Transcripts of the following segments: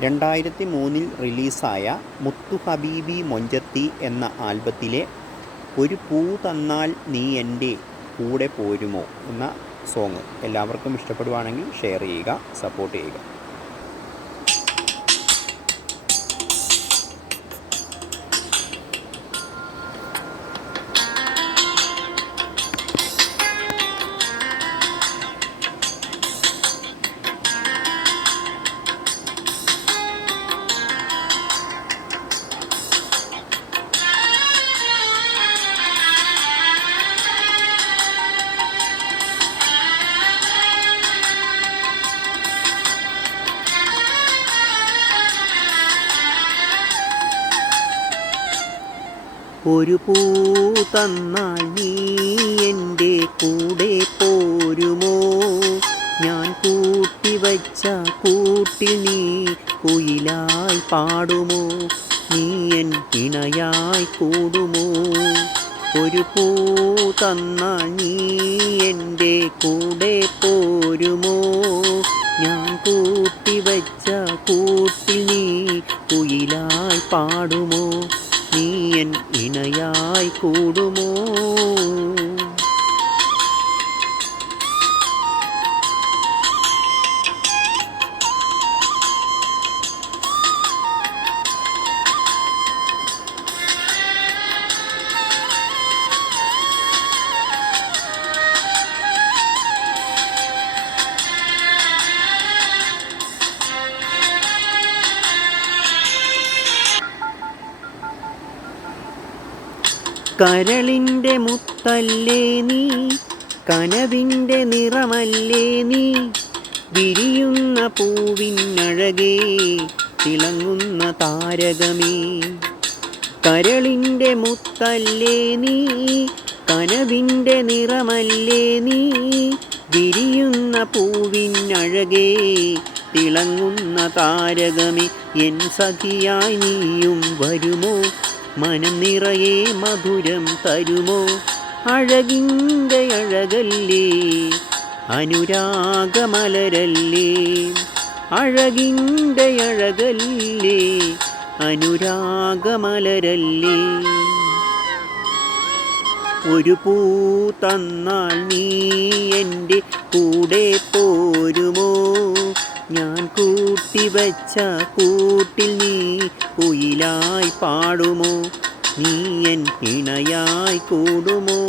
2003 റിലീസായ മുത്തു ഹബീബി മൊഞ്ചത്തി എന്ന ആൽബത്തിലെ ഒരു പൂ തന്നാൽ നീ എൻ്റെ കൂടെ പോരുമോ എന്ന സോങ് എല്ലാവർക്കും ഇഷ്ടപ്പെടുവാണെങ്കിൽ ഷെയർ ചെയ്യുക, സപ്പോർട്ട് ചെയ്യുക. ഒരു പൂ തന്നാൽ നീ എൻ്റെ കൂടെ പോരുമോ? ഞാൻ കൂട്ടിവച്ച കൂട്ടിൽ നീ കുയിലായി പാടുമോ? നീ എൻ ഇണയായി കൂടുമോ? ഒരു പൂ തന്നാൽ നീ എൻ്റെ കൂടെ പോരുമോ? ഞാൻ കൂട്ടിവച്ച കൂട്ടിൽ നീ കുയിലായി പാടുമോ? നീ എൻ ഇണയായി കൂടുമോ? കരളിൻ്റെ മുത്തല്ലേ നീ, കനവിൻ്റെ നിറമല്ലേ നീ, വിരിയുന്ന പൂവിനഴകേ തിളങ്ങുന്ന താരകമേ. കരളിൻ്റെ മുത്തല്ലേ നീ, കനവിൻ്റെ നിറമല്ലേ നീ, വിരിയുന്ന പൂവിനഴകേ തിളങ്ങുന്ന താരകമേ. എൻ സഖിയായി നീയും വരുമോ? മനം നിറയെ മധുരം തരുമോ? അഴകിൻ്റെ അഴകല്ലേ, അനുരാഗമലരല്ലേ, അഴകിൻ്റെ അഴകല്ലേ, അനുരാഗമലരല്ലേ. ഒരു പൂ തന്നാൽ നീ എൻ്റെ കൂടെ പോരുമോ? ഞാൻ കൂട്ടിവച്ച കൂട്ടിൽ നീ കുയിലായി പാടുമോ? നീ എൻ ഇണയായി കൂടുമോ?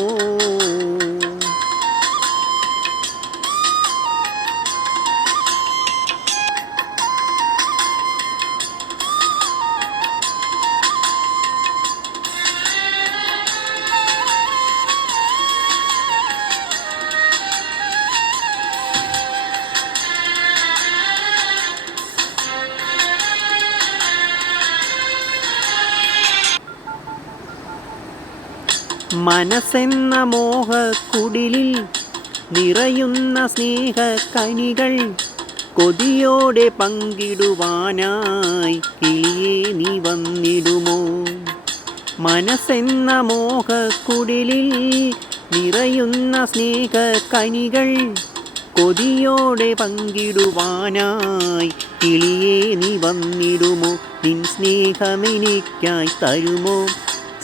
മനസ്സെന്ന മോഹക്കുടിലിൽ നിറയുന്ന സ്നേഹക്കനികൾ കൊതിയോടെ പങ്കിടുവാനായി കിളിയേ നീ വന്നിടുമോ? മനസ്സെന്ന മോഹക്കുടിലിൽ നിറയുന്ന സ്നേഹക്കനികൾ കൊതിയോടെ പങ്കിടുവാനായി കിളിയേ നീ വന്നിടുമോ? നിൻ സ്നേഹമെനിക്കായി തരുമോ?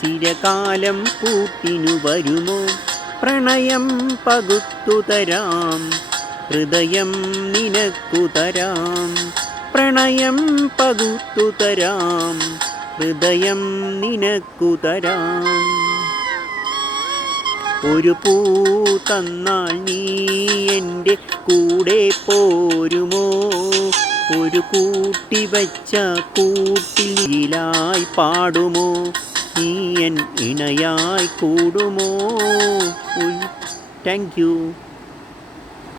ചിരകാലം കൂട്ടിനു വരുമോ? പ്രണയം പകുത്തു തരാം, ഹൃദയം നിനക്കു തരാം. പ്രണയം പകുത്തു തരാം, ഹൃദയം നിനക്കു തരാം. ഒരു പൂ തന്നാൽ നീ എൻ്റെ കൂടെ പോരുമോ? ഒരു കൂട്ടിവച്ച കൂട്ടിലായി പാടുമോ? നീ എൻ ഇണയായി കൂടുമോ? Thank U.